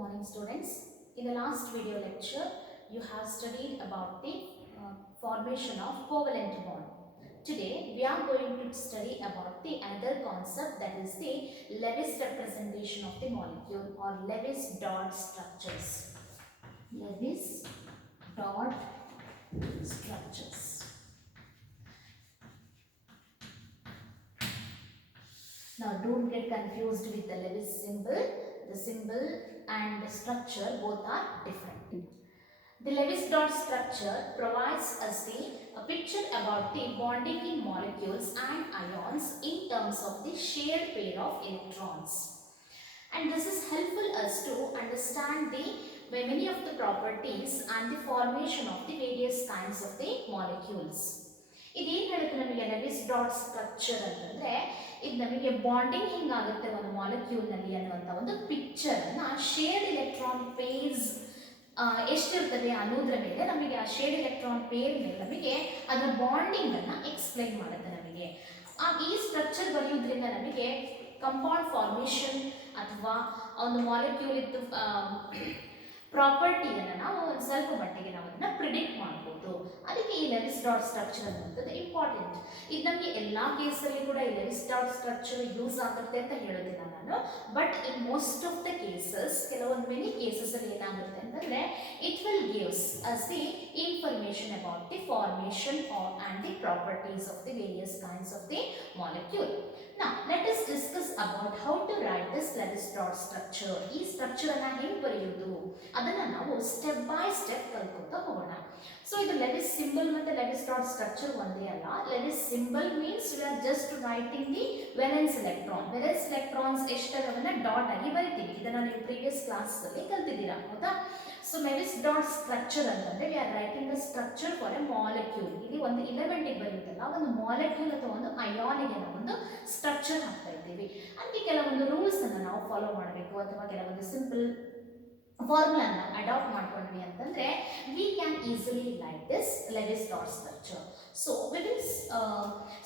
morning students. In the last video lecture, you have studied about the formation of covalent bond. Today, we are going to study about the another concept, that is the Lewis representation of the molecule or Lewis dot structures. Lewis dot structures. Now, don't get confused with the Lewis symbol. The symbol and the structure both are different. The Lewis dot structure provides us a picture about the bonding in molecules and ions in terms of the shared pair of electrons. And this is helpful us to understand the many of the properties and the formation of the various kinds of the molecules. ಇದೇನು ಹೇಳುತ್ತೆ ನಮಗೆ Lewis dot structure ಅಂತಂದ್ರೆ ಇದು ನಮಗೆ bonding ಹಿಂಗಾಗುತ್ತೆ ಒಂದು molecule ನಲ್ಲಿ ಅನ್ನುವಂತ ಒಂದು ಪಿಕ್ಚರ್ ಅನ್ನ ಶೇರ್ಡ್ ಎಲೆಕ್ಟ್ರಾನ್ ಪೇರ್ಸ್ ಎಷ್ಟಿರ್ತದೆ ಅನ್ನೋದ್ರ ಮೇಲೆ ನಮಗೆ ಆ ಶೇರ್ಡ್ ಎಲೆಕ್ಟ್ರಾನ್ ಪೇರ್ ಮೇಲೆ ನಮಗೆ ಅದರ ಬಾಂಡಿಂಗ್ ಅನ್ನ ಎಕ್ಸ್ಪ್ಲೈನ್ ಮಾಡುತ್ತೆ ನಮಗೆ. ಈ ಸ್ಟ್ರಕ್ಚರ್ ಬರೆಯೋದ್ರಿಂದ ನಮಗೆ ಕಂಪೌಂಡ್ ಫಾರ್ಮೇಷನ್ ಅಥವಾ ಒಂದು ಮಾಲಿಕ್ಯೂಲ್ ಇದ್ದು ಪ್ರಾಪರ್ಟಿಯನ್ನು ನಾವು ಒಂದು ಸ್ವಲ್ಪ ಮಟ್ಟಿಗೆ ನಾವು ಅದನ್ನ ಪ್ರಿಡಿಕ್ಟ್ ಮಾಡ್ಬೋದು. ಅದಕ್ಕೆ ಈ ಲೆವಿಸ್ ಡಾಟ್ ಸ್ಟ್ರಕ್ಚರ್ ಅನ್ನುವಂಥದ್ದು ಇಂಪಾರ್ಟೆಂಟ್. ಇದು ನಮಗೆ ಎಲ್ಲ ಕೇಸಲ್ಲಿ ಕೂಡ ಈ ಲೆವಿಸ್ ಡಾಟ್ ಸ್ಟ್ರಕ್ಚರ್ ಯೂಸ್ ಆಗುತ್ತೆ ಅಂತ ಹೇಳೋದಿಲ್ಲ ನಾನು, but in most of the cases ಕೆಲವೊಂದು ಮೆನಿ ಕೇಸಸ್ ಅಲ್ಲಿ ಏನಾಗುತ್ತೆ ಅಂತಂದ್ರೆ it will gives us the information about the formation and the properties of the various kinds of the molecule. Now, let us discuss about how to write this Lewis dot structure. ಈ structure ಅನ್ನ ಹೆಂಗೆ ಬರೆಯುವುದು ಅದನ್ನ ನಾವು step by step ಕಲ್ತ್ಕೊತಾ ಹೋಗೋಣ. So ಇದು Lewis symbol ಮತ್ತೆ Lewis dot structure ಒಂದೇ ಅಲ್ಲ. Lewis symbol means we are just writing the valence electron. Valence electrons ಎಷ್ಟದವನ್ನ ಡಾಟ್ ಆಗಿ ಬರಿತೀವಿ. ಇದನ್ನ ನೀವು ಪ್ರೀವಿಯಸ್ ಕ್ಲಾಸ್ ಅಲ್ಲಿ ಕಲ್ತಿದ್ದೀರಾ, ಹೌದಾ? ಸೊ ಲೆವಿಸ್ ಡಾಟ್ ಸ್ಟ್ರಕ್ಚರ್ ಅಂತಂದ್ರೆ we are writing the structure for a molecule. ಇಲ್ಲಿ ಒಂದು ಇಲೆಮೆಂಟಿಗೆ ಬರೆಯುತ್ತಲ್ಲ ಒಂದು ಮಾಲಿಕ್ಯೂಲ್ ಅಥವಾ ಒಂದು ಅಯಾನಿಗೆ ನಾವು ಒಂದು ಸ್ಟ್ರಕ್ಚರ್ ಹಾಕ್ತಾ ಇದ್ದೀವಿ. ಅದಕ್ಕೆ ಕೆಲವೊಂದು ರೂಲ್ಸ್ ಅನ್ನು ನಾವು ಫಾಲೋ ಮಾಡಬೇಕು ಅಥವಾ ಕೆಲವೊಂದು ಸಿಂಪಲ್ ಫಾರ್ಮುಲಾನ ಅಡಾಪ್ಟ್ ಮಾಡ್ಕೊಂಡ್ವಿ ಅಂತಂದ್ರೆ we can easily like this Lewis dot structure. So we will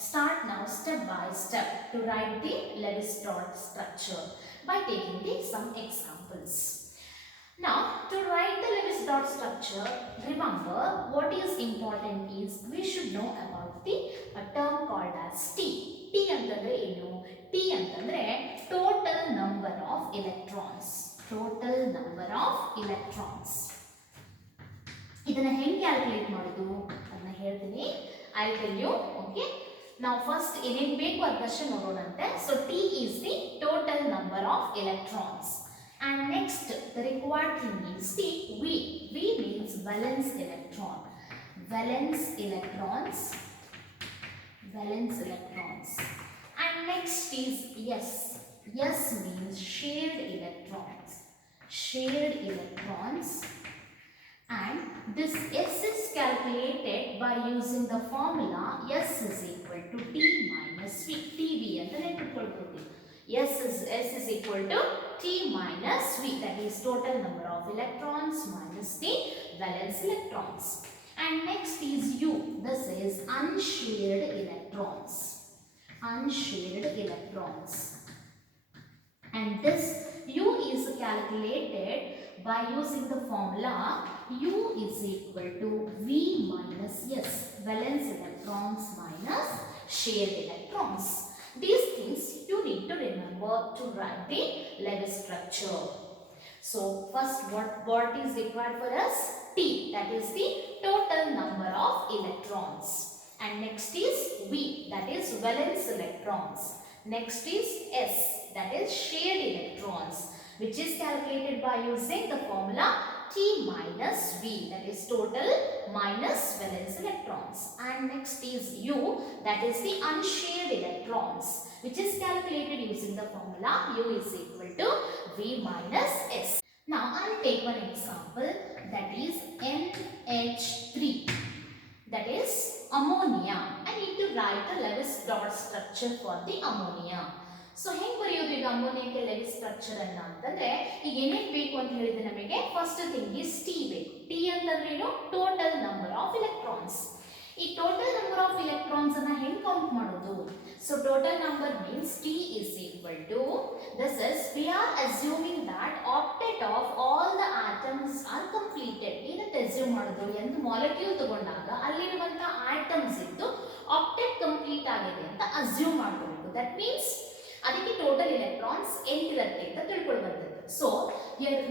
start now step by step to write the Lewis dot structure by taking the some examples. Now, to write the Lewis dot structure, remember what is important is we should know about the term called as T. T ಅಂತಂದ್ರೆ ಏನು? T ಅಂತಂದ್ರೆ total number of electrons. Total number of electrons. ಇದನ್ನ ಹೆಂಗೆ calculate ಮಾಡೋದು ಅದನ್ನ ಹೇಳ್ತೀನಿ. I will tell you. Okay. Now first ಏನೇನು ಬೇಕು ಅದಷ್ಟೇ ನೋಡೋಣಂತೆ. So T is the total number of electrons. And next, the required thing is the V. V means valence electron. Valence electrons. Valence electrons. And next is S. S means shared electrons. Shared electrons. And this S is calculated by using the formula S is equal to T minus V. TV ಅಂತ ನೆನಪಿಟ್ಕೊಳ್ತೀವಿ. S is equal to T minus V, that is total number of electrons minus the valence electrons. And next is U. This is unshared electrons. Unshared electrons. And this U is calculated by using the formula U is equal to V minus S, valence electrons minus shared electrons. These things you need to remember to write the Lewis structure. So first what is required for us? T, that is the total number of electrons. And next is V, that is valence electrons. Next is S, that is shared electrons, which is calculated by using the formula T minus V, that is total minus valence electrons. And next is U, that is the unshared electrons, which is calculated using the formula U is equal to V minus S. Now I will take one example, that is NH3, that is ammonia. I need to write the Lewis dot structure for the ammonia. So ಹೆಂಗೆ ಬರೆಯೋದು ಈಗ ಅಮೋನಿಯಾಕ್ಕೆ Lewis structure ಅನ್ನ ಅಂತಂದ್ರೆ ಈಗ ಏನೇನು ಬೇಕು ಅಂತ ಹೇಳಿದ್ರೆ ನಮಗೆ ಫಸ್ಟ್ ಥಿಂಗ್ ಇಸ್ ಟಿ ಬೇಕು. ಟಿ ಅಂತಂದ್ರೆ ಏನು? Total number of electrons. ಈ ಟೋಟಲ್ ನಂಬರ್ ಆಫ್ ಎಲೆಕ್ಟ್ರಾನ್ಸ್ ಅನ್ನ ಹೆಂಗೆ ಕೌಂಟ್ ಮಾಡೋದು? So total number means T is equal to this is we are assuming that octet of ಮಾಡಿದ್ರು ಎಂದು ಮಾಲಿಕ್ಯೂಲ್ ತಗೊಂಡಾಗ ಅಲ್ಲಿರುವಂತ ಆಟಮ್ಸ್ ಇದ್ದು ಆಕ್ಟೆಟ್ ಕಂಪ್ಲೀಟ್ ಆಗಿದೆ ಅಂತ ಅಸ್ಯೂಮ್ ಮಾಡ್ಕೋಬೇಕು. ದಟ್ ಮೀನ್ಸ್ ಅದಕ್ಕೆ ಟೋಟಲ್ ಎಲೆಕ್ಟ್ರಾನ್ಸ್ 8 ಇರುತ್ತೆ ಅಂತ ತಿಳ್ಕೊಳ್ಬಂತದ್ದು. So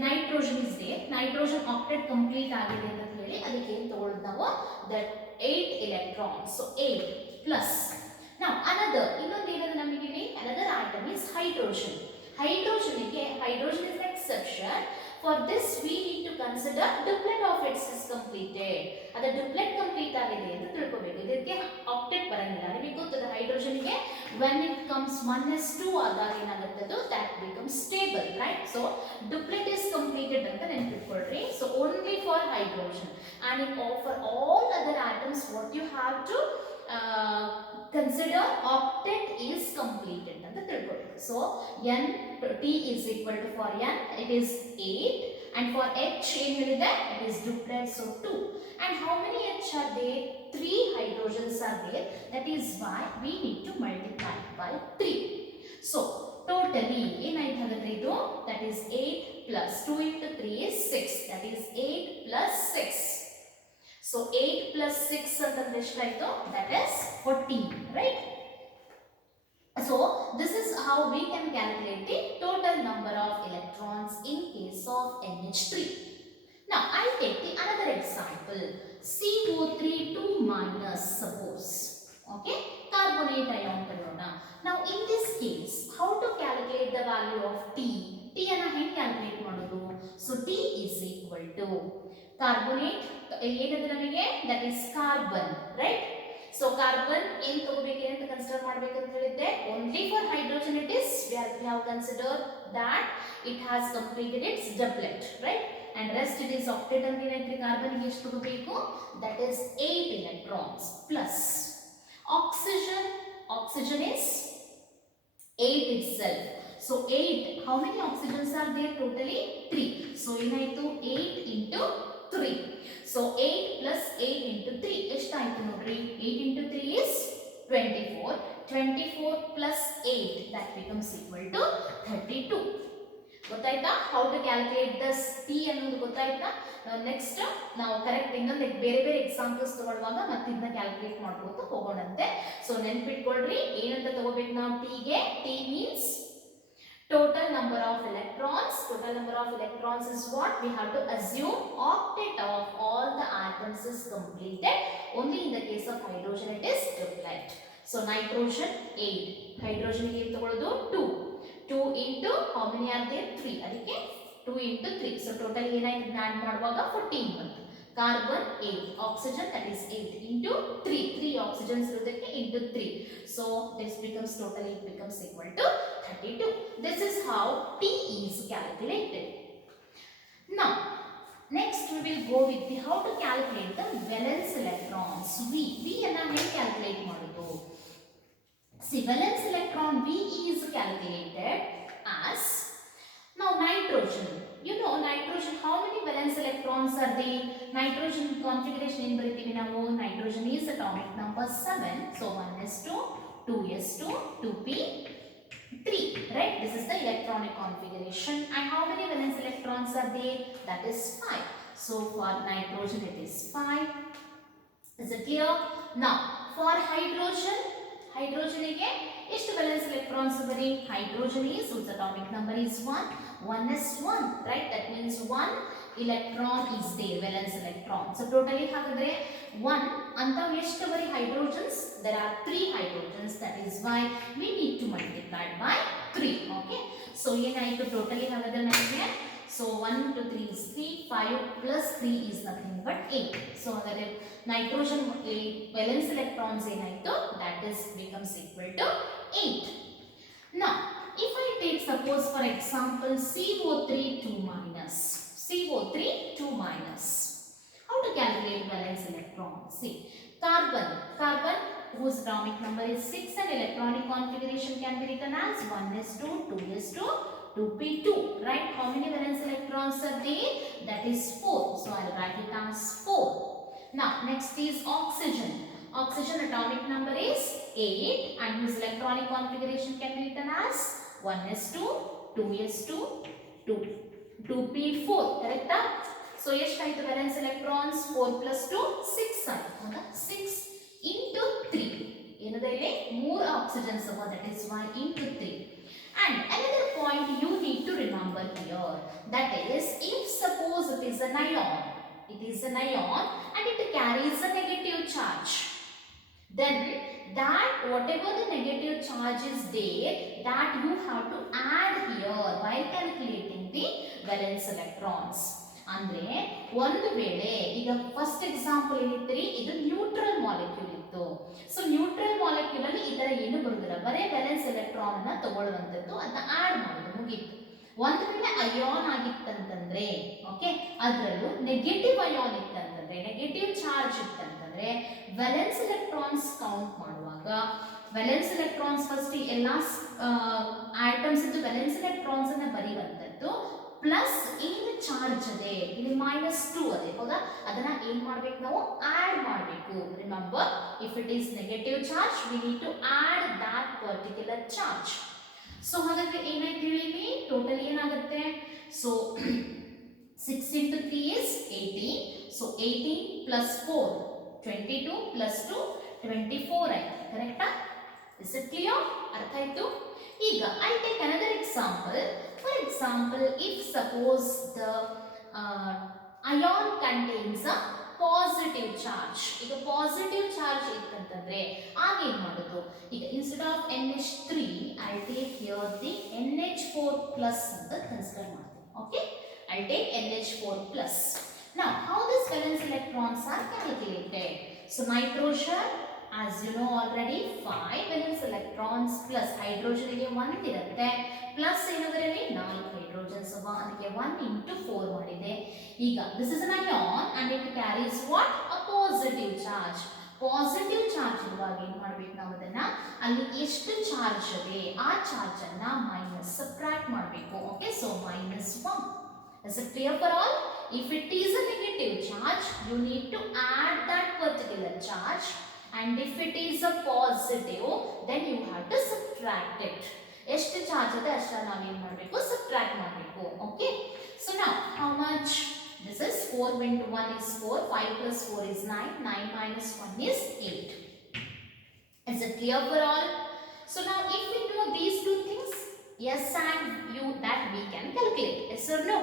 nitrogen is the, nitrogen octet complete ಆಗಿದೆ ಅಂತ ಹೇಳಿ ಅದಕ್ಕೆ ಏನು ತಗೊಳ್ಳೋದು ನಾವು, that 8 electrons. So 8 plus. Now another, ಇನ್ನೊಂದು ಏನದು ನಮಗೆ ಇಲ್ಲಿ another atom is hydrogen. Hydrogen is an exception. For this we need to consider duplet of its is completed. ಅದು duplet complete ಆಗಿದೆ ಅಂತ ತಿಳ್ಕೋಬೇಕು. ಇದಕ್ಕೆ ಆಕ್ಟೆಟ್ ಬರಂಗಿಲ್ಲ. ನಿಮಗೆ ಗೊತ್ತದೆ ಹೈಡ್ರೋಜನ್ ಗೆ when it comes 1s2 ಆದಾಗ ಏನಾಗುತ್ತದು, that becomes stable, right? So duplet is completed ಅಂತ ನೆನಪಿಟ್ಕೊಳ್ಳ್ರಿ. So only for hydrogen, and for all other atoms what you have to consider octet is completed ಅಂತ ತಿಳ್ಕೊಳ್ಳಿ. So n t is equal to, for n it is 8, and for h ಏನು ಹೇಳಿದೆ, it is duplet, so 2. And how many h are there? 3 hydrogens are there. That is why we need to multiply by 3. So totally ಏನಾಯ್ತು ಹಾಗಾದ್ರೆ ಇದು, that is 8 plus 2 into 3 is 6. That is 8 plus 6. So 8 plus 6 ಅಂತಂದ್ರೆ ಎಷ್ಟಾಯ್ತು, that is 14, right? So this is how we can calculate the total number of electrons in case of NH3. Now I'll take the another example, CO3 2 minus, suppose. Okay, carbonate ion ತಗೊಳ್ಳೋಣ. Now in this case how to calculate the value of T? T ಅನ್ನು ಹೇಗೆ calculate ಮಾಡೋದು? So T is equal to carbonate ಏನದು ನಮಗೆ, that is carbon, right? So carbon ಏನು ತಗೋಬೇಕು ಅಂತ consider ಮಾಡಬೇಕು ಅಂತ ಹೇಳಿದ್ದೆ, only for hydrogen it is, we have considered that it has completed its doublet, right? And rest it is octet ಅಂತ ಏನೈತ್ರಿ, carbon ಗೆ ಎಷ್ಟು ತಗೋಬೇಕು, that is 8 electrons plus oxygen is 8 itself. So 8, how many oxygens are there totally? 3. So ಏನಾಯ್ತು, 8 into 3. So 8 plus 8 into 3 ಎಷ್ಟಾಯ್ತು ನೋಡ್ರಿ, 8 into 3 is 24. 24 plus 8, that becomes equal to 32. ಗೊತ್ತಾಯ್ತಾ how to calculate this T ಅನ್ನೋದು ಗೊತ್ತಾಯ್ತಾ? Next ನಾವು correct ಇನ್ನೊಂದು ಬೇರೆ ಬೇರೆ ಎಕ್ಸಾಂಪಲ್ಸ್ ತಗೊಳ್ಳುವಾಗ ಮತ್ತೆ ಇದನ್ನ ಕ್ಯಾಲ್ಕುಲೇಟ್ ಮಾಡ್ಕೊತ ಹೋಗೋಣಂತೆ. ಸೊ ನೆನ್ಪಿಟ್ಕೊಳ್ರಿ ಏನಂತ ತಗೋಬೇಕು ನಾವು T ಗೆ, T means total number of electrons. Total number of electrons is what we have to assume octet of all the atoms is completed. Only in the case of hydrogen it is duplet. So nitrogen 8, hydrogen ಗೆ ತಗೊಳ್ಳೋದು 2. 2 into how many are there, 3. ಅದಕ್ಕೆ 2 into 3. So total ಏನಾಯ್ತು add ಮಾಡುವಾಗ 14 ಬಂತು. Carbon 8, oxygen that is 8 into 3 oxygens ಇರೋದಕ್ಕೆ into 3. So this becomes totally, it becomes equal to 32. This is how T is calculated. Now next we will go with the how to calculate the valence electrons. V ಅನ್ನ ಹೇಗೆ calculate ಮಾಡೋದು? See, valence electron V is calculated as, now nitrogen, you know nitrogen, how many valence electrons are there? Nitrogen configuration ಏನು ಬರೀತೀವಿ ನಾವು, nitrogen is atomic number 7. So 1s2, 2s2, 2p3, right? This is the electronic configuration. And how many valence electrons are there? That is 5. So for nitrogen it is 5. Is it clear? Now for hydrogen ಗೆ ಎಷ್ಟು valence electrons ಬರಿ? Hydrogen is, whose atomic number is 1, 1s1, right? That means 1 electron is there, valence electron. So totally ಹಾಗಾದ್ರೆ 1 ಅಂತ ಎಷ್ಟು ಬರಿ hydrogens? There are 3 hydrogens. That is why we need to multiply by 3. Okay, so ಏನಾಯಿತು totally ಹಾಗಾದ್ರೆ ನಮಗೆ, so 1 to 3 is 3, 5 plus 3 is nothing but 8. So ಹಾಗಾದ್ರೆ nitrogen valence electrons ಏನಾಯಿತು, that is becomes equal to 8. Now if I take suppose for example CO3 2 minus, CO3 2 minus, how to calculate valence electron? See, carbon whose atomic number is 6 and electronic configuration can be written as 1s2, 2s2, 2p2, right? How many valence electrons are there? That is 4. So I'll write it as 4. Now next is oxygen. Oxygen atomic number is 8 and whose electronic configuration can be written as 1s2, 2s2, 2p4, correct? So ಎಷ್ಟಾಯ್ತು valence electrons 4 plus 2 6 ಆಯ್ತು ಹೌದಾ 6 into 3 ಏನದ ಇಲ್ಲಿ 3 oxygens ಅವ that is why into 3. And another point you need to remember here, that is if suppose it is an ion and it carries a negative charge, then that whatever the negative charge is there, that you have to add here while calculating the valence electrons. ಅಂದ್ರೆ ಒಂದು ವೇಳೆ ಈಗ first example ಏನಿತ್ತು ಇದು neutral molecule ಇತ್ತು. So neutral molecule ಅಲ್ಲಿ ಈ ತರ ಏನು ಬರುದಿಲ್ಲ, ಬರೇ ವ್ಯಾಲೆನ್ಸ್ ಎಲೆಕ್ಟ್ರಾನ್ ಅನ್ನ ತಗೊಳ್ಳುವಂತದ್ದು, ಅದನ್ನ ಆಡ್ ಮಾಡೋದು ಮುಗೀತು. ಒಂದು ವೇಳೆ ಅಯಾನ್ ಆಗಿತ್ತಂತಂದ್ರೆ ಓಕೆ, ಅದರಲ್ಲೂ ನೆಗೆಟಿವ್ ಅಯಾನ್ ಇತ್ತಂತಂದ್ರೆ, ನೆಗೆಟಿವ್ ಚಾರ್ಜ್ ಇತ್ತಂತಂದ್ರೆ ವ್ಯಾಲೆನ್ಸ್ ಎಲೆಕ್ಟ್ರಾನ್ಸ್ ಕೌಂಟ್ ಮಾಡುವಾಗ ವ್ಯಾಲೆನ್ಸ್ ಎಲೆಕ್ಟ್ರಾನ್ಸ್ ಫಸ್ಟ್ ಎಲ್ಲಾ ಐಟಮ್ಸ್ ಇದ್ದು ವ್ಯಾಲೆನ್ಸ್ ಎಲೆಕ್ಟ್ರಾನ್ಸ್ ಅನ್ನ ಬರೆಯುವಂತದ್ದು ಪ್ಲಸ್ ಏನು ಚಾರ್ಜ್ ಅದೇ ಇಲ್ಲಿ -2 ಅದೇ ಹೌದಾ, ಅದನ್ನ ಏನ್ ಮಾಡ್ಬೇಕು ನಾವು ಆಡ್ ಮಾಡಬೇಕು. Remember if it is negative charge we need to add that particular charge. So ಹಾಗಾದ್ರೆ ಏನಾಯ್ತು ಹೇಳಿ, ಟೋಟಲ್ ಏನಾಗುತ್ತೆ, so 6 into 3 is 18, so 18 plus 4 22 plus 2 24 ಆಯ್ತು, ಕರೆಕ್ಟಾ? Is it clear? ಅರ್ಥ ಆಯ್ತು? ಈಗ I take another example. For example, if suppose the ion contains a positive charge, ಈಗ ಪಾಸಿಟಿವ್ ಚಾರ್ಜ್ ಇತ್ತಂತಂದ್ರೆ ಆಗ ಏನು ಮಾಡೋದು, ಈಗ instead of NH3 I take here the NH4 plus ಅಂತ ಕನ್ಸಿಡರ್ ಮಾಡ್ತೀನಿ. Okay, I take NH4 plus. Now how these valence electrons are calculated? So nitrogen, as you know already, 5 valence electrons plus hydrogen ಗೆ 1 ಇರುತ್ತೆ, plus ಏನದರಲ್ಲಿ 4 hydrogens ಅವ, ಅದಕ್ಕೆ 1 into 4 ಮಾಡಿದೆ. ಈಗ this is an ion and it carries what, a positive charge. Positive charge ಇರುವಾಗ ಏನು ಮಾಡಬೇಕು ನಾವು, ಅದನ್ನ ಅಲ್ಲಿ ಎಷ್ಟು ಚಾರ್ಜ್ ಇದೆ ಆ ಚಾರ್ಜ್ ಅನ್ನ ಮೈನಸ್ ಸಬ್ಟ್ರಾಕ್ಟ್ ಮಾಡಬೇಕು. Okay, so -1. Is it clear for all? If it is a negative charge, you need to add that particular charge, and if it is a positive, then you have to subtract it. ಎಷ್ಟು charge ಇದೆ ಅಷ್ಟ ನಾವು ಏನು ಮಾಡಬೇಕು, subtract ಮಾಡಬೇಕು. Okay, so now how much? This is 4 into 1 is 4, 5 plus 4 is 9, 9 minus 1 is 8. Is it clear for all? So now if we know these two things, yes and you, that we can calculate, yes or no?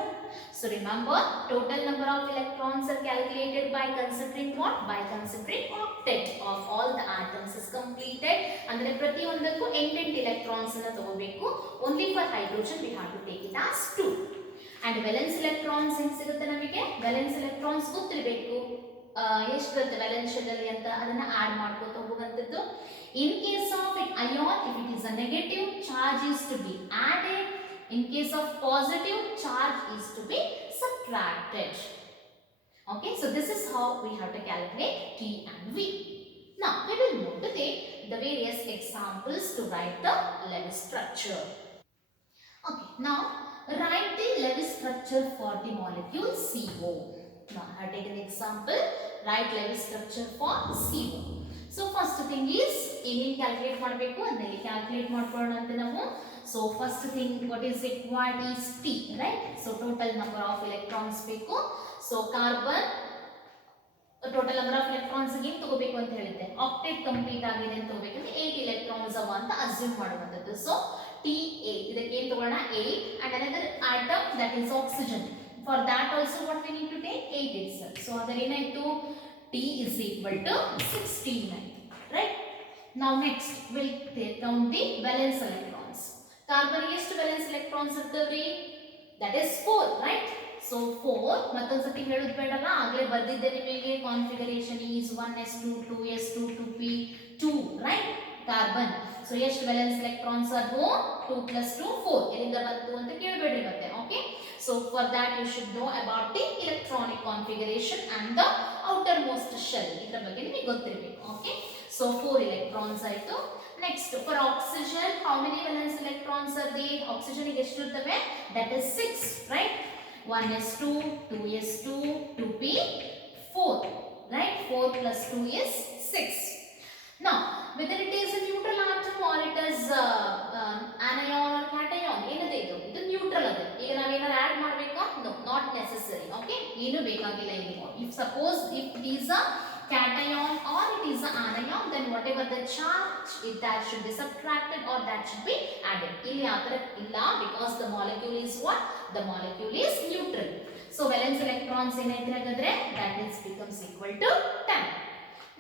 So remember, total number of electrons are calculated by considering what? By considering octet of all the atoms is completed. Andre prati ondakku 8 electrons anna tagobekku. Only for hydrogen we have to take it as 2. And valence electrons ಹೆಂಗ್ ಸಿಗುತ್ತೆ ನಮಗೆ, valence electrons ಗೊತ್ತಿರಬೇಕು ಎಷ್ಟು ಬರುತ್ತೆ valence shell ಅಂತ, ಅದನ್ನ add ಮಾಡ್ಕೊತ ಹೋಗುವಂತದ್ದು. In case of an ion, if it is a negative, charge is to be added. In case of positive, charge is to be subtracted. Okay, so this is how we have to calculate T and V. Now we will move to the various examples to write the Lewis structure. Okay, now write the Lewis structure for the molecule CO. Now I take an example. Write Lewis structure for CO. So first thing is ಏನೇನು calculate ಮಾಡಬೇಕು ಅದನ್ನೆಲ್ಲಿ calculate ಮಾಡ್ಕೊಳ್ಳೋಣ ಅಂತ ನಾವು. So first thing what is required is T, right? So total number of electrons ಬೇಕು. So carbon total number of electrons ಗೆ ತಗೋಬೇಕು ಅಂತ ಹೇಳಿದ್ದೆ, ಆಕ್ಟೇಟ್ ಕಂಪ್ಲೀಟ್ ಆಗಿದೆ ಅಂತ ತಗೋಬೇಕಂದ್ರೆ 8 electrons ಅವ ಅಂತ ಅಸ್ಯೂಮ್ ಮಾಡುವಂತದ್ದು. So T8 ಇದಕ್ಕೆ ಏನು ತಗೊಳ್ಳೋಣ 8, and another atom that is oxygen. For that also what we need to take 8 itself. So ಅದರ ಏನಾಯ್ತು, T is equal to 16, right? Now next we'll take down the valence electrons. Carbon ಎಷ್ಟು valence electrons ಇರ್ತವ್ರಿ, that is 4, right? So 4 ಮತ್ತೊಂದು ಸತಿ ಹೇಳೋದು ಬೇಡಲ್ಲ, ಆಗಲೇ ಬರ್ದಿದ್ದೆ ನಿಮಗೆ. Configuration is 1s2 2s2 2p2, right? Carbon. So ಎಷ್ಟು valence electrons ಅದು 2 plus 2 4, ಎಲ್ಲಿಂದ ಬಂತು ಅಂತ ಕೇಳಬೇಡ್ರಿ ಮತ್ತೆ. Okay, so for that you should know about the electronic configuration and the outermost shell. ಇದರ ಬಗ್ಗೆ ನಿಮಗೆ ಗೊತ್ತಿರಬೇಕು. ಓಕೆ, so 4 electrons ಆಯ್ತು. Next for oxygen, how many valence electrons are there? Oxygen ಗೆ ಎಷ್ಟು ಇರ್ತವೆ, that is 6, right? 1s2 2s2 2p4, right? 4 plus 2 is 6. Now whether it is a neutral atom or it is anion or cation, ಏನದು ಇದು neutral ಅದ. ಈಗ ನಾವು ಏನಾದ್ರು add ಮಾಡಬೇಕಾ, ನೋ, ನಾಟ್ ನೆಸೆಸರಿ. ಓಕೆ, ಏನು ಬೇಕಾಗಿಲ್ಲ ಇಲ್ಲಿ. If suppose if it is a cation or it is an anion, then whatever the charge that should be subtracted or that should be added. ಇಲ್ಲಿ ಆ ತರ ಇಲ್ಲ, because the molecule is what? The molecule is neutral. So valence electrons ಏನೈತೆ ಹಾಗಾದ್ರೆ that is becomes equal to 10.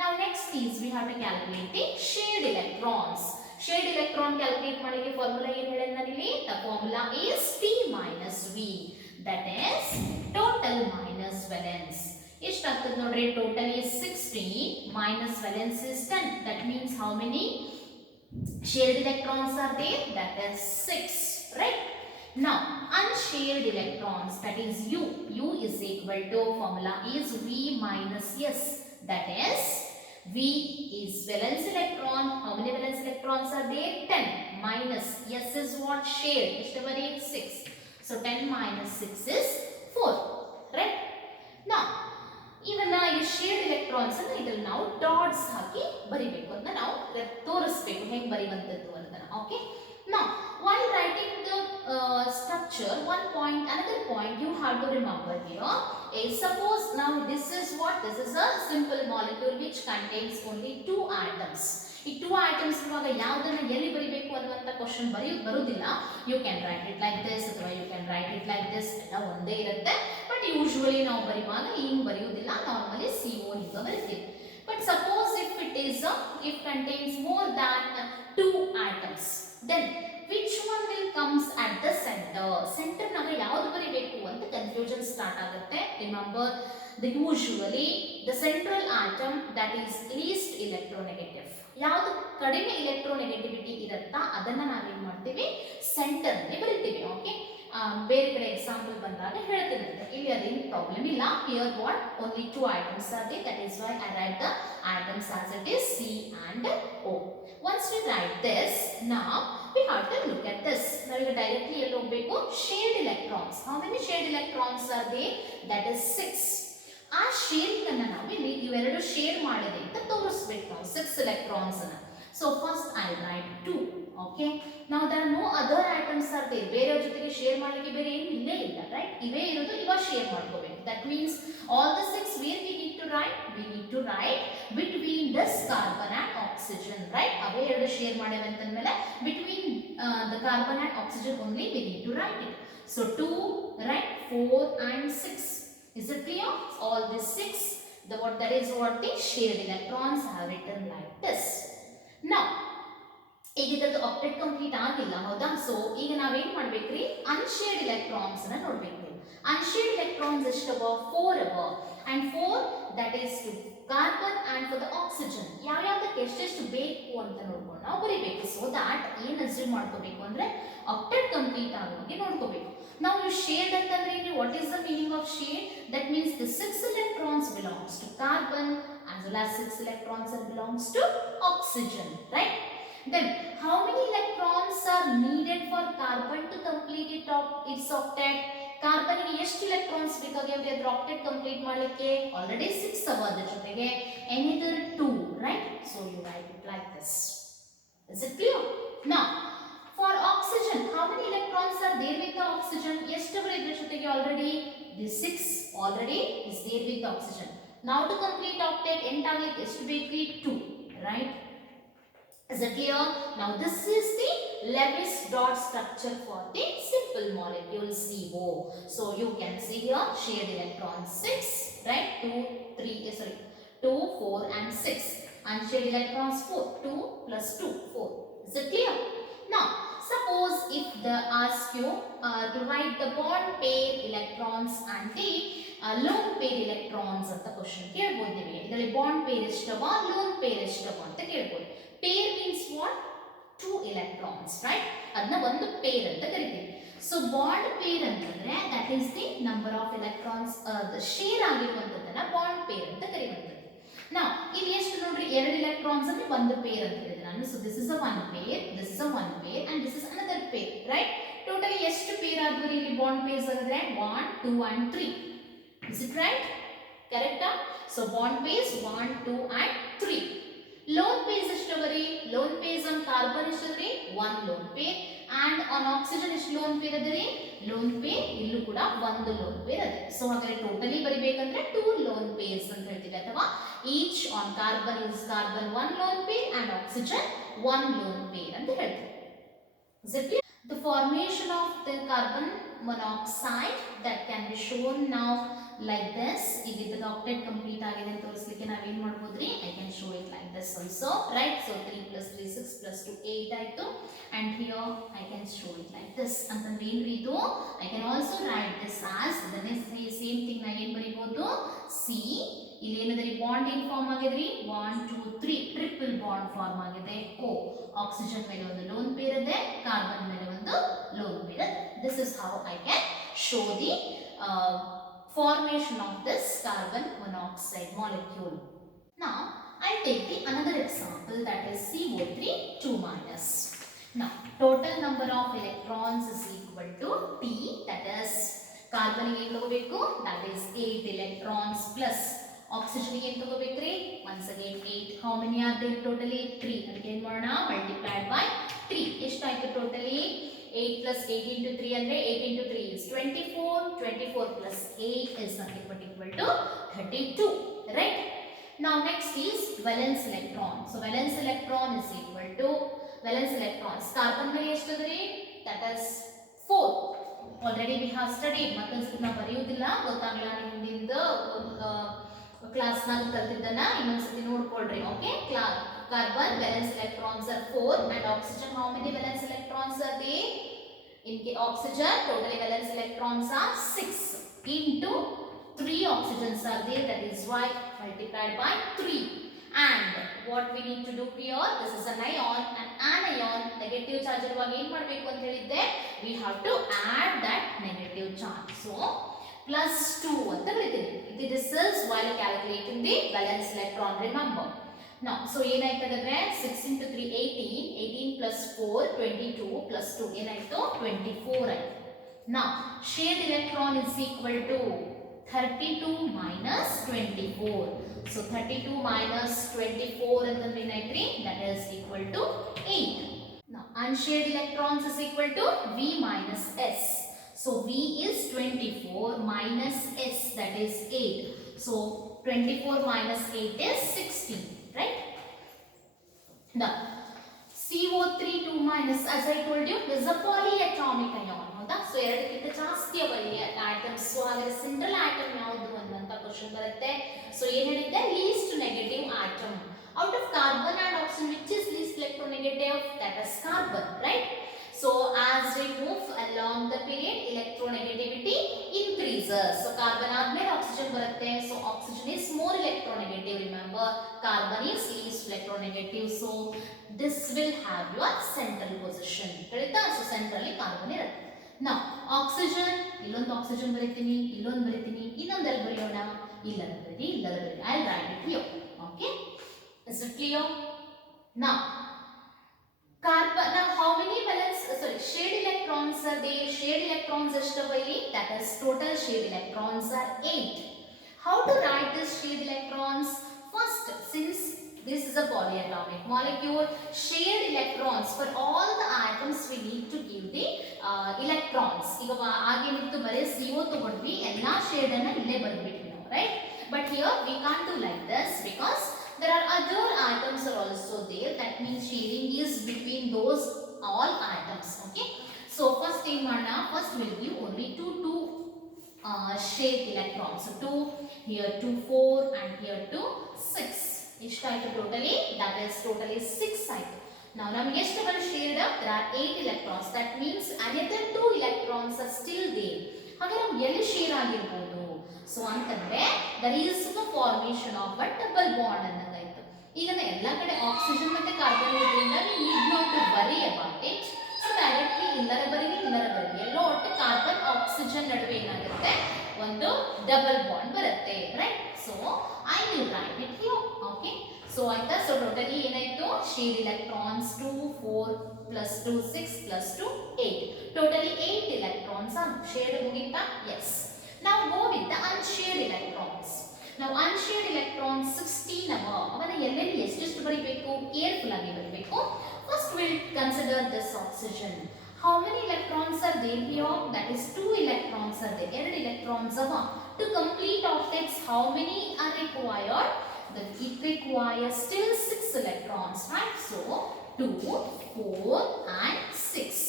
Now next is we have to calculate the shared electrons. Shared electron calculate ಮಾಡಲಿಕ್ಕೆ formula ಏನು ಹೇಳಿದೆ ನಾನು ಇಲ್ಲಿ? The formula is T minus V, that is total minus valence. ಎಷ್ಟಾಗ್ತದೆ ನೋಡ್ರಿ? total is 60 minus valence is 10. That means how many shared electrons are there? That is 6, right? Now unshared electrons, that is U is equal to, formula is V minus S, that is V is valence electron. How many valence electrons are there? 10 minus S is what? Shared. ಎಷ್ಟು ಬರೀ? 6. So 10 minus 6 is 4, right? Now ಇವನ್ನ ಈ ಶೇರ್ಡ್ electrons ಅನ್ನು ಇದ್ರಲ್ಲಿ ನಾವು dots ಹಾಕಿ ಬರಿಬೇಕು ಅಂತ ನಾವು ತೋರಿಸಬೇಕು ಹೆಂಗ್ ಬರೆಯುವಂತದ್ದು ಅಂತ. Okay, now while writing the structure, one point, another point you have to remember here is, suppose now this is what? This is a simple molecule which contains only 2 atoms. ಈ 2 items ಇರುವಾಗ ಯಾವುದನ್ನ ಎಲ್ಲಿ ಬರಿಬೇಕು ಅನ್ನುವಂತ question ಬರುವುದಿಲ್ಲ. You can write it like this ಅಥವಾ you can write it like this, ಎಲ್ಲ ಒಂದೇ ಇರುತ್ತೆ. ಬಟ್ ಯೂಶುವಲಿ ನಾವು ಬರೆಯುವಾಗ ಹಿಂಗ್ ಬರೆಯುವುದಿಲ್ಲ, ನಾರ್ಮಲಿ CO ಹಿಂಗ ಬರೀತೀವಿ. But suppose if it is if contains more than 2 atoms, then which one will comes at the center? Center ನಾಗ ಯಾವುದು ಬರಿಬೇಕು ಅಂತ ಕನ್ಫ್ಯೂಷನ್ ಸ್ಟಾರ್ಟ್ ಆಗುತ್ತೆ. Remember, usually the central atom that is least electronegative, ಯಾವುದು ಕಡಿಮೆ electronegativity ಇರುತ್ತಾ ಅದನ್ನ ನಾವೇನ್ ಮಾಡ್ತೀವಿ? ಸೆಂಟರ್ ನಲ್ಲಿ ಬರಿತೀವಿ. ಓಕೆ, ಬೇರೆ ಕಡೆ ಎಕ್ಸಾಂಪಲ್ ಬಂದಾಗ ಹೇಳ್ತೀನಿ. ಇಲ್ಲಿ ಅದೇನು ಪ್ರಾಬ್ಲಮ್ ಇಲ್ಲ. Here what? Only 2 items are there, that is why I write the atoms as it is C and O. Once we write this, now we have to look at this. ನಾವೀಗ directly ಎಲ್ಲಿ ಹೋಗಬೇಕು? shared electrons. How many shared electrons are there? That is 6. ಆ sharing ಅನ್ನ ನಾವು ಇಲ್ಲಿ ಇವೆರಡು share ಮಾಡಿದೆ ಅಂತ ತೋರಿಸಬೇಕು ನಾವು 6 electrons ಅನ್ನ. So first I write 2. Okay, now there are no other atoms are there. ಬೇರೆ ಜೊತೆಗೆ ಶೇರ್ ಮಾಡಲಿಕ್ಕೆ ಬೇರೆ ಏನು ಇಲ್ಲೇ ಇಲ್ಲ, ರೈಟ್? ಇವೇ ಇರೋದು, ಇವಾಗ ಶೇರ್ ಮಾಡ್ಕೋಬೇಕು. That means all the 6 where we need to write? We need to write between this carbon and oxygen, right? ಅವೇ ಎರಡು ಶೇರ್ ಮಾಡಿವೆ ಅಂತಂದ್ಮೇಲೆ between the carbon and oxygen only we need to write it. So 2, right? 4 and 6. Is it clear? All these 6, that is what the shared electrons have written like this. Now ಈಗ ಇದರದ್ದು ಆಕ್ಟೆಟ್ complete ಆಗಿಲ್ಲ, ಹೌದಾ? So ಈಗ ನಾವೇನ್ ಮಾಡ್ಬೇಕ್ರಿ? ಅನ್ಶೇರ್ಡ್ electrons ಅನ್ನ ನೋಡ್ಬೇಕು. ಅನ್ಶೇರ್ಡ್ electrons ಎಷ್ಟವ? 4 ಅವ. and 4 that is to carbon and for the oxygen ಯಾವ್ಯಾವುದಕ್ಕೆ ಎಷ್ಟೆಷ್ಟು ಬೇಕು ಅಂತ ನೋಡ್ಕೊಂಡು ನಾವು ಬರೀಬೇಕು. ಸೊ ದಟ್ ಏನು ಅಸ್ಯೂಮ್ ಮಾಡ್ಕೋಬೇಕು ಅಂದ್ರೆ ಆಕ್ಟೆಟ್ ಕಂಪ್ಲೀಟ್ ಆಗೋಗೆ ನೋಡ್ಕೋಬೇಕು. Now you shared ಅಂತಂದ್ರೆ ಏನು? What is the meaning of share? That means the 6 electrons belongs to carbon as well as 6 electrons belongs to oxygen, right? Then how many electrons are needed for carbon to complete its octet? Carbon ಗೆ ಎಷ್ಟು electrons ಬೇಕಾಗಿವೆ ಅದರ octet complete ಮಾಡಲಿಕ್ಕೆ? Already 6 ಅವ, ಅದರ ಜೊತೆಗೆ another 2, right? So you write it like this. Is it clear? Now for oxygen, how many electrons are there with the oxygen? ಎಷ್ಟು ಬರ ಇದರ ಜೊತೆಗೆ already the 6 already is there with the oxygen. Now to complete octet ಎಂಟಾಗಲಿಕ್ಕೆ ಎಷ್ಟು ಬೇಕ್ರಿ? 2, right? Is it clear? Now this is the Lewis dot structure for the simple molecule CO. So you can see here shared electrons 6, right? 2, 4 and 6. And shared electrons 4. 2 plus 2, 4. Is it clear? Now suppose if they ask you to write the bond pair electrons and the lone pair electrons ಅಂತ question ಕೇಳಬಹುದು ನೀವು. ಇದರಲ್ಲಿ bond pair ಎಷ್ಟವ, lone pair ಎಷ್ಟವ ಅಂತ ಕೇಳಬಹುದು. Pair means what? 2 electrons, right? ಅದನ್ನ ಒಂದು pair ಅಂತ ಕರೀತೀವಿ. So bond pair ಅಂತಂದ್ರೆ that is the number of electrons the share ಆಗಿರುವಂತದನ್ನ bond pair ಅಂತ ಕರೆಯುವಂತದ್ದು. Now ಇಲ್ಲಿ ಎಷ್ಟು ನೋಡ್ರಿ, 2 electrons ಅಂದ್ರೆ ಒಂದು pair ಅಂತ ಹೇಳಿದೆ ನಾನು. So this is a one pair, this is a one pair and this is another pair, right? Totally ಎಷ್ಟು pair ಆದ್ರೂ ಇಲ್ಲಿ bond pairs ಆಗಿದ್ರೆ 1, 2 and 3. Is it right? Correct? So bond pairs 1, 2 and 3. Lone pairs ಎಷ್ಟವರಿ lone pairs on carbon ಎಷ್ಟದ್ರಿ 1 lone pair and on oxygen ಎಷ್ಟು lone pair ಅದರಿ lone pair ಇಲ್ಲೂ ಕೂಡ 1 ಲೋನ್ ಪೇರ್ ಅದೇ ಸೊ ಹಾಗಾದ್ರೆ ಟೋಟಲಿ ಬರಿಬೇಕಂದ್ರೆ 2 ಲೋನ್ ಪೇಸ್ ಅಂತ ಹೇಳ್ತೀವಿ ಅಥವಾ each on carbon is carbon 1 lone pair and oxygen 1 lone pair ಅಂತ ಹೇಳ್ತೀವಿ. Is it clear? The formation of the carbon monoxide that can be shown now like this. If the octet complete agide anta torislikke nav ಏನು ಮಾಡಬಹುದ್ರಿ I can show it like this also, right? So 3 plus 3 6 plus 2 8 ಆಯ್ತು and here I can show it like this ಅಂತಂದ್ರೆ ಏನ್ರಿ ಇದು I can also write this as the same thing ನಾ ಏನು ಬರಿಬಹುದು C ಇಲ್ಲಿ ಏನದರಿ bond ಏನು ಫಾರ್ಮ್ ಆಗಿದ್ರಿ 1 2 3 ಟ್ರಿಪಲ್ ಬಾಂಡ್ ಫಾರ್ಮ್ ಆಗಿದೆ O oxygen ಮೇಲೆ ಒಂದು ಲೋನ್ ಪೇರ್ ಇದೆ ಕಾರ್ಬನ್ ಮೇಲೆ ಒಂದು lone pair. This is how I can show the formation of this carbon monoxide molecule. Now I'll take the another example, that is CO3 2 minus. Now total number of electrons is equal to T, that is carbon ಗೆ ಏನು ತಗೋಬೇಕು that is 8 electrons plus oxygen ಗೆ ಏನು ತಗೋಬೇಕ್ರಿ once again 8. how many are there totally 3 ಅದಕ್ಕೆ ಏನು ಮಾಡೋಣ multiplied by 3 ಎಷ್ಟಾಯ್ತು totally 8 plus 8 into 3 andre 8 into 3 is 24. 24 plus 8 is nothing but equal to 32, right? Now next is valence electron. So valence electron is equal to valence electrons carbon ಮೇಲೆ ಎಷ್ಟಿದೆ that is 4. already we have studied ಮತ್ತೊಂದು ನಾವು ಬರೆಯುವುದಿಲ್ಲ ಗೊತ್ತಾಗಲ್ಲ ನಿಮ್ಮಿಂದ class ನಾಗ ಕಲ್ತಿದ್ದನ್ನ ಇನ್ನೊಂದ್ಸತಿ ನೋಡ್ಕೊಳ್ರಿ okay carbon valence electrons are 4 and oxygen how many valence electrons are there in oxygen totally valence electrons are 6 into 3 oxygens are there, that is why multiplied by 3 and what we need to do here, this is an ion and anion negative charge ಇರುವಾಗ ಏನು ಮಾಡಬೇಕು ಅಂತ ಹೇಳಿದ್ದೆ we have to add that negative charge, so plus 2 ಅಂತ ಬರೀತೀನಿ. This is while calculating the valence electron, remember. Now so ಏನಾಯ್ತಂದ್ರೆ 6 into 3 18 18 plus 4 22 plus 2 ಏನಾಯ್ತು 24 ಆಯ್ತು. Now shared electron is equal to 32 minus 24. So 32 minus 24 ಅಂತಂದ್ರೆ ಏನಾಯ್ತ್ರಿ that is equal to 8. Now unshared electrons is equal to V minus S. So V is 24 minus S, that is 8. So 24 minus 8 is 16, right? Now CO3 2 minus, as I told you, this is a polyatomic ion. ಹೌದಾ so ಎರಡಕ್ಕಿಂತ ಜಾಸ್ತಿ ಅವಲ್ಲಿ atoms. So ಹಾಗಾದ್ರೆ central atom ಯಾವುದು ಅನ್ನುವಂತ question ಬರುತ್ತೆ. So ಏನು ಹೇಳಿದ್ದೆ least negative atom out of carbon and oxygen which is least electronegative, that is carbon, right? So as we move along the period electronegativity increases. So carbon ಆದ್ಮೇಲೆ oxygen ಬರುತ್ತೆ. So oxygen is more electronegative, remember carbon is least electronegative, so this will have your central position. ತಿಳಿತಾ? So centrally carbon ಇರುತ್ತೆ. Now oxygen, ಇಲ್ಲೊಂದು oxygen ಬರೀತೀನಿ, ಇಲ್ಲೊಂದು ಬರೀತೀನಿ, ಇನ್ನೊಂದಲ್ಲಿ ಬರೆಯೋಣ, ಇಲ್ಲದ ಬರೀ, ಇಲ್ಲದ ಬರೀ. I'll write it here. Okay? Is it clear? Now carbon, now how many valence shared electrons are there? Shared electrons estavali, that is total shared electrons are 8. How to write this shared electrons? First, since this is a polyatomic molecule, shared electrons for all the atoms we need to give the electrons. ಈಗ ಆಗೇನಿತ್ತು ಬರೀ CO ತಗೊಂಡ್ವಿ, ಎಲ್ಲಾ shade ಅನ್ನ ಇಲ್ಲೇ ಬರೆದ್ಬಿಟ್ವಿ ನಾವು, right? But here we can't do like this because there are other atoms are also there. That means sharing is between those all atoms. Okay. So first in mana, first will give only two shared electrons. So 2 here 2 4 and here 2 6. Ishtayitu totally, that is totally 6 ಆಯ್ತು. Now ನಮಗೆ ಎಷ್ಟು ಬರ shared? There are 8 electrons. That means another 2 electrons are still there. ಹಾಗಾದ್ರೆ ಎಲ್ಲಿ share ಆಗಿರಬಹುದು? So ಅಂತಂದ್ರೆ there is the formation of a double bond ಅನ್ನೋದಾಯ್ತು. ಈಗ ಎಲ್ಲ ಕಡೆ ಆಕ್ಸಿಜನ್ ಮತ್ತೆ ಕಾರ್ಬನ್ ಇರೋದ್ರಿಂದ we need not to worry about it. So directly ಇಲ್ಲರ ಬರೀರಿ, ಇಲ್ಲರ ಬರೀರಿ, ಎಲ್ಲೋ ಒಟ್ಟು ಕಾರ್ಬನ್ ಆಕ್ಸಿಜನ್ ನಡುವೆ ಏನಾಗುತ್ತೆ ಒಂದು ಡಬಲ್ ಬಾಂಡ್ ಬರುತ್ತೆ, right? So I will write it here. Okay. So ಆಯ್ತಾ? ಸೊ ಟೋಟಲಿ ಏನಾಯ್ತು share electrons 2 4 plus 2 6 plus 2 8. Totally 8 electrons are shared. ಮುಗಿತಾ? Yes. Now go with the unshared electrons. ನಾವು unshared electrons 16 ಅವನ ಎಲ್ಲೆಲ್ಲಿ ಎಷ್ಟೆಷ್ಟು ಬರೀಬೇಕು ಕೇರ್ಫುಲ್ ಆಗಿ ಬರೀಬೇಕು. First we'll consider this oxygen. How many electrons are there here? That is 2 electrons are there. 2 electrons ಅವ. To complete octets, how many are required? It requires still 6 electrons, right? So 2, 4 and 6.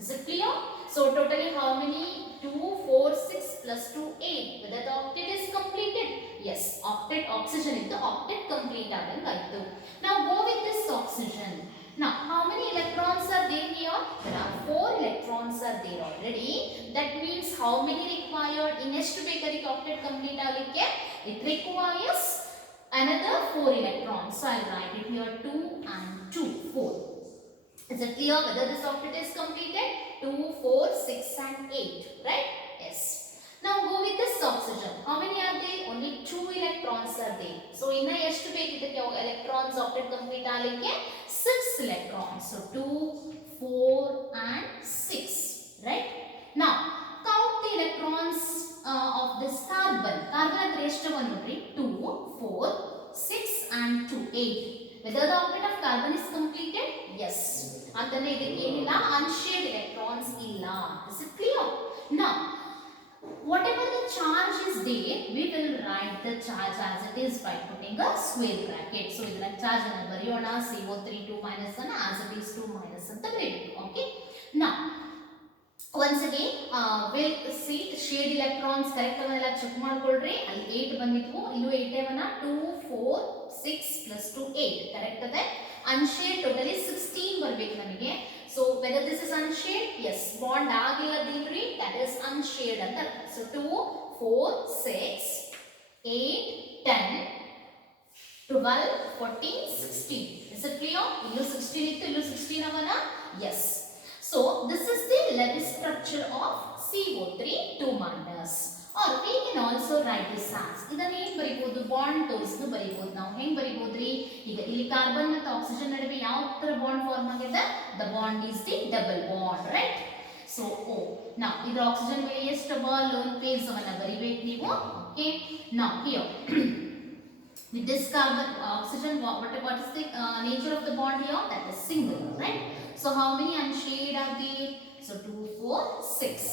Is it clear? So totally how many? 2, 4, 6 plus 2, 8. Whether the octet is completed? Yes, octet oxygen is the octet complete agangayitu. Now go with this oxygen. Now how many electrons are there here? There are 4 electrons are there already. That means how many required? In ಎಷ್ಟು ಬೇಕಾಗಿ octet complete ಆಗಲಿಕ್ಕೆ? It requires another 4 electrons. So I'll write it here 2 and 2, 4. Is it clear whether this octet is completed? 2, 4, 6 and 8, right? Yes. Now go with this oxygen. How many are there? Only 2 electrons are there. So inna ಎಷ್ಟು ಬೇಕು ಇದಕ್ಕೆ electrons octet complete ಆಗಲಿಕ್ಕೆ? 6 electrons. So 2, 4 and 6, right? Now count the electrons of this carbon. Carbon ಅಂದ್ರೆ ಎಷ್ಟು ಬಂದ್ರಿ? 2, 4, 6 and 2, 8. Whether the octet of carbon is completed? Yes. ಅಂತಂದ್ರೆ ಇದಕ್ಕೆ ಏನಿಲ್ಲ unshared electrons ಇಲ್ಲ. Is it clear? Now whatever the charge is there, we will write the charge as it is by putting a square bracket. So ಇದರ charge ಅನ್ನು ಬರೆಯೋಣ. CO3 2 minus ಅನ್ನು as it is 2 minus ಅಂತ ಬರೆಯಬೇಕು. Okay. Now once again we'll see shared electrons correct ಅವನ್ನೆಲ್ಲ check ಮಾಡ್ಕೊಳ್ರಿ. ಅಲ್ಲಿ 8 ಬಂದಿದ್ವು, ಇಲ್ಲೂ 8 ಅವನ 2, 4, 6 plus 2, 8 ಕರೆಕ್ಟ್ ಅದೇ. unshared totally 16 ಬರಬೇಕು ನಮಗೆ. So whether this is unshared? Yes, bond ಆಗಿಲ್ಲದಿಲ್ರಿ, that is unshared ಅಂತ. So 2, 4, 6, 8, 10, 12, 14, 16. Is it clear? ಇಲ್ಲೂ 16 ಇತ್ತು, ಇಲ್ಲೂ 16 ಅವನ. Yes. So this is the Lewis structure of CO3 2 minus. Or we can also write this as ಇದನ್ನ ಏನು ಬರೀಬಹುದು? Bond ತೋರಿಸ್ತು ಬರೀಬಹುದು. ನಾವು ಹೆಂಗ್ ಬರೀಬಹುದ್ರಿ? ಈಗ ಇಲ್ಲಿ ಕಾರ್ಬನ್ ಮತ್ತು ಆಕ್ಸಿಜನ್ ನಡುವೆ ಯಾವ ತರ ಬಾಂಡ್ ಫಾರ್ಮ್ ಆಗಿದೆ? The bond is the double bond, right? So O. Now ಇದು ಆಕ್ಸಿಜನ್ ಮೇಲೆ ಎಷ್ಟು ಲೋನ್ ಪೇಜ್ ಅನ್ನು ಬರಿಬೇಕು ನೀವು. Okay. Now here with this carbon oxygen, what is the nature of the bond here? That is single, right? So how many unshared are there? So 2, 4, 6.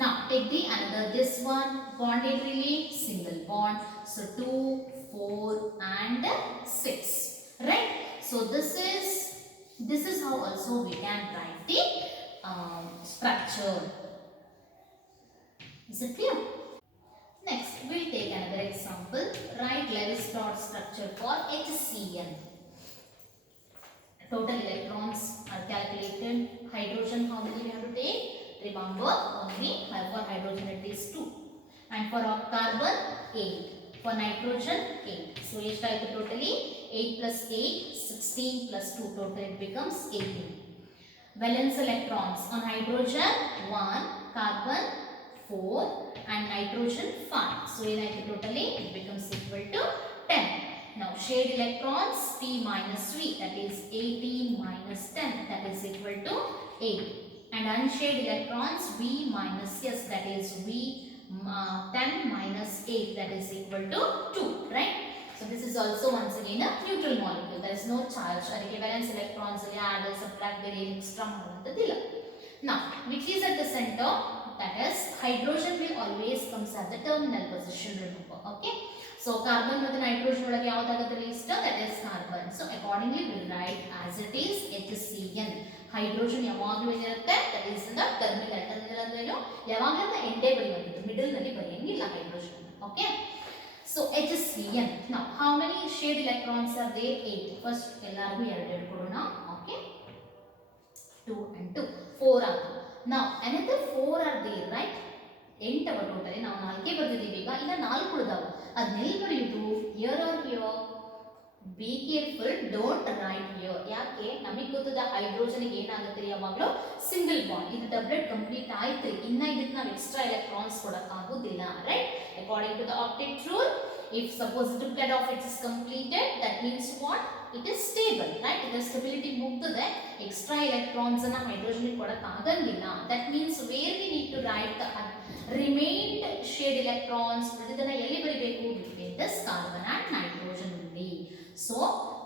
Now take the another this one, bonded really single bond. So 2, 4 and 6, right? So this is how also we can write the structure. Is it clear? Next we'll take another example. Write Lewis dot structure for HCN. Total electrons are calculated. Hydrogen how many we have to take? Remember only for hydrogen it is 2 and for carbon 8, for nitrogen 8. So ಎಷ್ಟು totally 8 plus 8 16 plus 2 total it becomes 18. Valence electrons on hydrogen 1, carbon 4 and nitrogen 5. So totally it becomes equal to 10. Now shared electrons P minus V, that is 18 minus 10, that is equal to 8. And unshared electrons V minus S, that is V 10 minus 8, that is equal to 2, right? So this is also once again a neutral molecule. There is no charge. ಅದಕ್ಕೆ valence electrons ಅಲ್ಲಿ add subtract ಬೇರೆ extra ಮಾಡುವಂತದಿಲ್ಲ. Now which is at the center? That is hydrogen will always comes at the terminal position, remember. Okay. So carbon ಮತ್ತು nitrogen ಒಳಗೆ ಯಾವುದಾಗುತ್ತೆ list? That is carbon. So accordingly we write as it is HCN. Hydrogen ಯಾವಾಗಲೂ ಏನಿರುತ್ತೆ? That is in the terminal. Terminal ಅಂದ್ರೆ ಏನು? ಯಾವಾಗಲೂ ಎಂಡೇ ಬರೆಯುವಂಥದ್ದು, middle ನಲ್ಲಿ ಬರೆಯಂಗಿಲ್ಲ hydrogen. Okay. So HCN. Now how many shared electrons are there? 8. First ಎಲ್ಲರಿಗೂ 2 ಕೊಡೋಣ. Okay. 2 and 2, 4 ಆಗುತ್ತೆ. Now another 4 are there, right? 8 ಅವ ಟೋಟಲಿ. ನಾವು 4 ಬರ್ತಿದ್ದೀವಿ ಈಗ. ಈಗ 4 ಉಳಿದಾವು. ಅದನ್ನೆಲ್ಲಿ ಬರೆಯುವುದು? Here or here? Be careful, don't write here. ಯಾಕೆ? ನಮಗೆ ಗೊತ್ತದ ಹೈಡ್ರೋಜನ್ ಗೆ ಏನಾಗುತ್ತೆ ಯಾವಾಗಲೂ ಸಿಂಗಲ್ ಬಾಂಡ್. ಇದು ಡಬಲ್ ಕಂಪ್ಲೀಟ್ ಆಯ್ತು. ಇನ್ನ ಇದಕ್ಕೆ ನಾವು ಎಕ್ಸ್ಟ್ರಾ ಎಲೆಕ್ಟ್ರಾನ್ಸ್ ಕೊಡಕ್ಕೆ ಆಗೋದಿಲ್ಲ, right? According to the octet rule, if suppose the duplet of it is completed, that means what? It is stable, right? ಇದರ ಸ್ಟೆಬಿಲಿಟಿ ಮುಗ್ದಿದೆ. ಎಕ್ಸ್ಟ್ರಾ ಎಲೆಕ್ಟ್ರಾನ್ಸ್ ಅನ್ನು ಹೈಡ್ರೋಜನ್ ಗೆ ಕೊಡಕ್ಕೆ ಆಗಂಗಿಲ್ಲ. That means where we need to write the remained shared electrons ಉಳಿದನ್ನ ಎಲ್ಲಿ ಬರೀಬೇಕು between this carbon and nitrogen only. So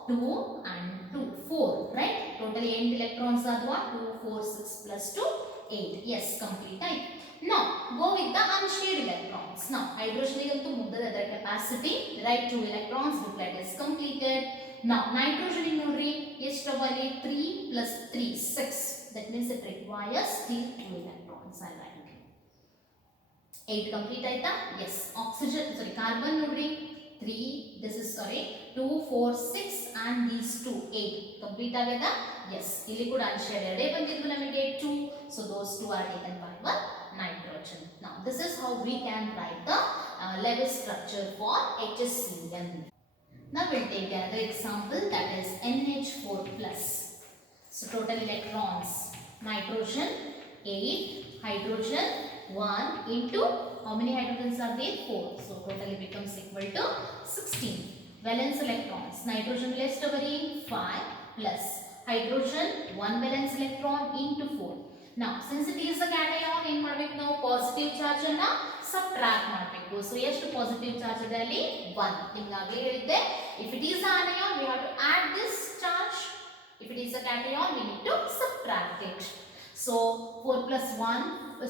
2 and 2 4, right? Totally 8 electrons adwa 2 4 6 plus 2 8. Yes, complete ಆಯ್ತು. Now go with the unshared electrons. Now hydrogen igantu mugdada adar capacity, right? 2 electrons, duplet is completed. Now nitrogen ಗೆ ನೋಡ್ರಿ ಎಷ್ಟು ಅವಲ್ಲಿ 3 plus 3 6. That means it requires still 2 electrons. I write 8 complete ಆಯ್ತಾ? Yes. Oxygen, sorry, carbon ನೋಡ್ರಿ 3, this is sorry 2 4 6 and these 2 8 complete agada. Yes, ಇಲ್ಲಿ ಕೂಡ unshared ಎರಡೇ ಬಂದಿದ್ವು ನಮಗೆ 2, so those 2 are taken by one nitrogen. Now this is how we can write the Lewis structure for HCl. Now we'll take another example, that is NH4 plus. So total electrons, nitrogen 8, hydrogen 1 into how many hydrogens are there? 4. So totally becomes equal to 16. Valence electrons, nitrogen less to very 5 plus hydrogen 1 valence electron into 4. Now since it is a cation, ಏನು ಮಾಡಬೇಕು ನಾವು positive charge ಅನ್ನ subtract ಮಾಡಬೇಕು. So ಎಷ್ಟು positive charge ಇದೆ ಅಲ್ಲಿ 1. ನಿಮಗೆ ಹೇಳಿದ್ದೆ if it is an anion we have to add this charge, if it is a cation we need to subtract it. So 4 plus 1,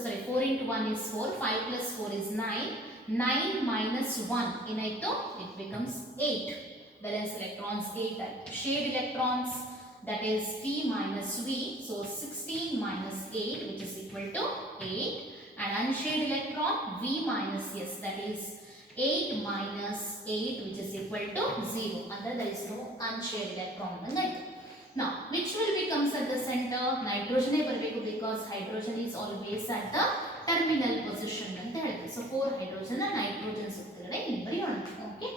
sorry 4 into 1 is 4, 5 plus 4 is 9, 9 minus 1 ಏನಾಯ್ತು, it becomes 8. Valence electrons 8, shade electrons, that is P minus V, so 16 minus 8 which is equal to 8, and unshade electron V minus S, that is 8 minus 8 which is equal to 0, and then there is no unshade electron. Now which will becomes at the center? Nitrogen ಬರಬೇಕು because hydrogen is always at the terminal position ಅಂತ ಹೇಳಿದ್ವಿ. So 4 hydrogen and nitrogen ಸುತ್ತಲೇ ಇಲ್ಲಿ ಬರೆಯೋಣ. Okay,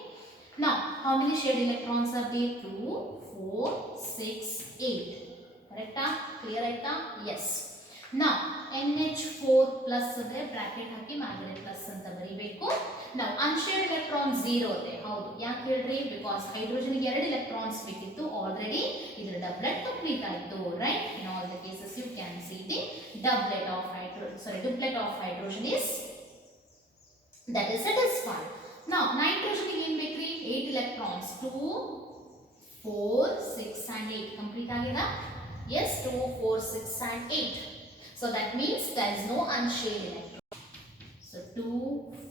now how many shared electrons are there? 2 4 6 8. ಕರೆಕ್ಟಾ? Clear ಆಯ್ತಾ? Yes. Now NH4 plus ಅಂದ್ರೆ bracket ಹಾಕಿ ಮೇಲೆ plus ಅಂತ ಬರೀಬೇಕು. Now unshared electron 0 ಇದೆ. ಹೌದು, ಯಾಕೆ ಹೇಳ್ರಿ? ಬಿಕಾಸ್ ಹೈಡ್ರೋಜನ್ ಗೆ 2 ಎಲೆಕ್ಟ್ರಾನ್ಸ್ ಬೇಕಿತ್ತು, ಆಲ್ರೆಡಿ ಇದರ ಡಬ್ಲೆಟ್ ಕಂಪ್ಲೀಟ್ ಆಯಿತು, right? In all the cases you can see the doublet of duplet of hydrogen is that is satisfied. Now nitrogen ಗೆ ಏನು ಬೇಕ್ರಿ? 8 electrons, 2 4 6 and 8 complete agida. Yes, 2 4 6 and 8. So that means there is no unshared electron. So 2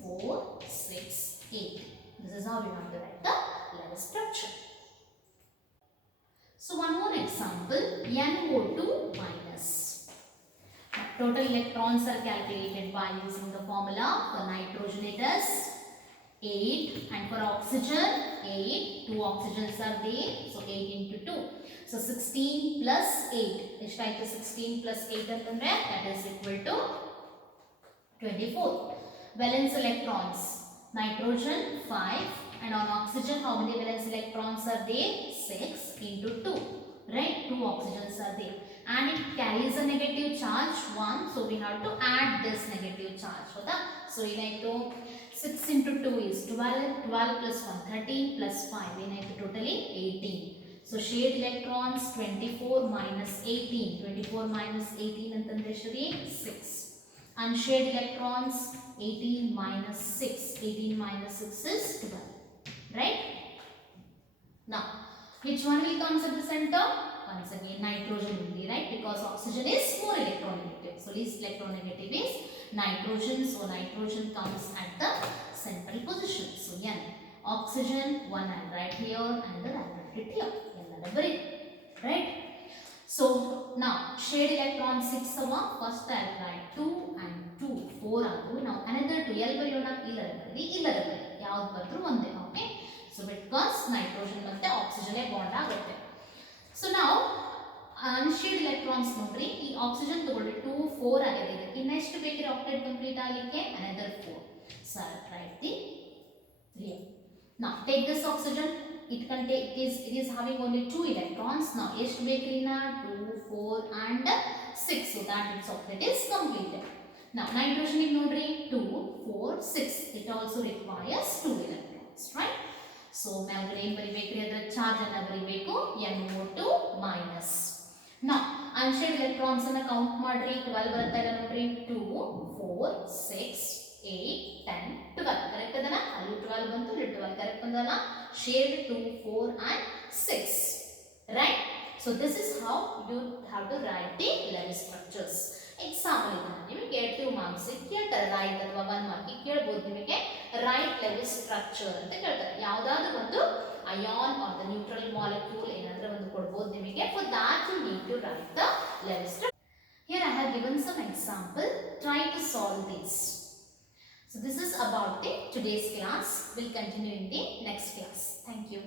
4 6 8. This is how we have to write the Lewis structure. So one more example, NO2 minus. Total electrons are calculated by using the formula. For nitrogen it is 8, and for oxygen 8, 2 oxygens are there, so 8 into 2, so 16 plus 8, ಎಷ್ಟಾಯ್ತು? 16 plus 8 ಅಂತಂದ್ರೆ that is equal to 24. Valence electrons, nitrogen 5, and on oxygen how many valence electrons are there? 6 into 2, right? 2 oxygens are there, and it carries a negative charge 1, so we have to add this negative charge. So ಏನಾಯ್ತು? 6 into 2 is 12, 12 plus 1 13 plus 5 ಏನಾಯ್ತು? totally 18. So shade electrons 24 minus 18, 24 minus 18 ಅಂತಂದ್ರೆ ಎಷ್ಟು ರೀ? 6. Unshade electrons 18 minus 6, 18 minus 6 is 12, right? Now which one will comes at the center? Once again nitrogen only, right? Because oxygen is more electronegative, so least electronegative is nitrogen, so nitrogen comes at the central position. So N, oxygen 1 I'll write here, and the I'll write it here, right? So now shade electron 6 awa, first I'll write 2 and 2 4 adu. Now another 2 L ಬರೆಯೋಣ, ಇಲ್ಲರಬರಿ ಯಾವುದು ಬಂದರೂ ಒಂದೇ. Okay, so because nitrogen ಮತ್ತೆ oxygen bond ಆಗುತ್ತೆ. So now unshared electrons ನೋಡ್ರಿ, ಈ oxygen ತಗೊಳ್ಳಿ 2 4 ಆಗಿದೆ, ಇದಕ್ಕೆ ಇನ್ನೆಷ್ಟು ಬೇಕಿದೆ ಆಕ್ಟೇಟ್ ಕಂಪ್ಲೀಟ್ ಆಗಲಿಕ್ಕೆ? another 4. So I'll write the 3. Now take this oxygen, it is having only 2 electrons. Now ಎಷ್ಟು ಬೇಕ್ರಿ? 2 4 and 6, so that its octet is completed. Now nitrogen ಗೆ ನೋಡ್ರಿ 2 4 6, it also requires 2 electrons, right? So ಮೇಲ್ಗಡೆ ಏನು ಬರಿಬೇಕ್ರಿ? ಅದರ charge ಅನ್ನು ಬರಿಬೇಕು, NO2 minus. Now unshared electrons ಅನ್ನ ಕೌಂಟ್ ಮಾಡ್ರಿ 12 ಬರುತ್ತಾ ಇಲ್ಲ ನೋಡ್ರಿ 2 4 6 8 10 12 ಕರೆಕ್ಟ್ ಅದಲ್ಲ ಅಲ್ಲಿ 12 ಬಂತು ಇಲ್ಲಿ 12 ಕರೆಕ್ಟ್ ಬಂದಲ್ಲ shared 2 4 and 6 right. So this is how you have to write the Lewis structures. Example ಇದನ್ನ ನಿಮಗೆ 2 ಮಾರ್ಕ್ಸ್ ಕೇಳ್ತಾರೆ ರೈಟ್ ಅಥವಾ 1 ಮಾರ್ಕ್ ಕೇಳಬಹುದು ನಿಮಗೆ ರೈಟ್ ಲೆವಿಸ್ ಸ್ಟ್ರಕ್ಚರ್ ಅಂತ ಕೇಳ್ತಾರೆ ಯಾವುದಾದರೂ ಒಂದು ion or the neutral molecule ಏನಾದರೂ ಒಂದು ಕೊಡಬಹುದು ನಿಮಗೆ for that you need to write the Lewis structure. Here I have given some example, try to solve these. So this is about the today's class. We'll continue in the next class. Thank you.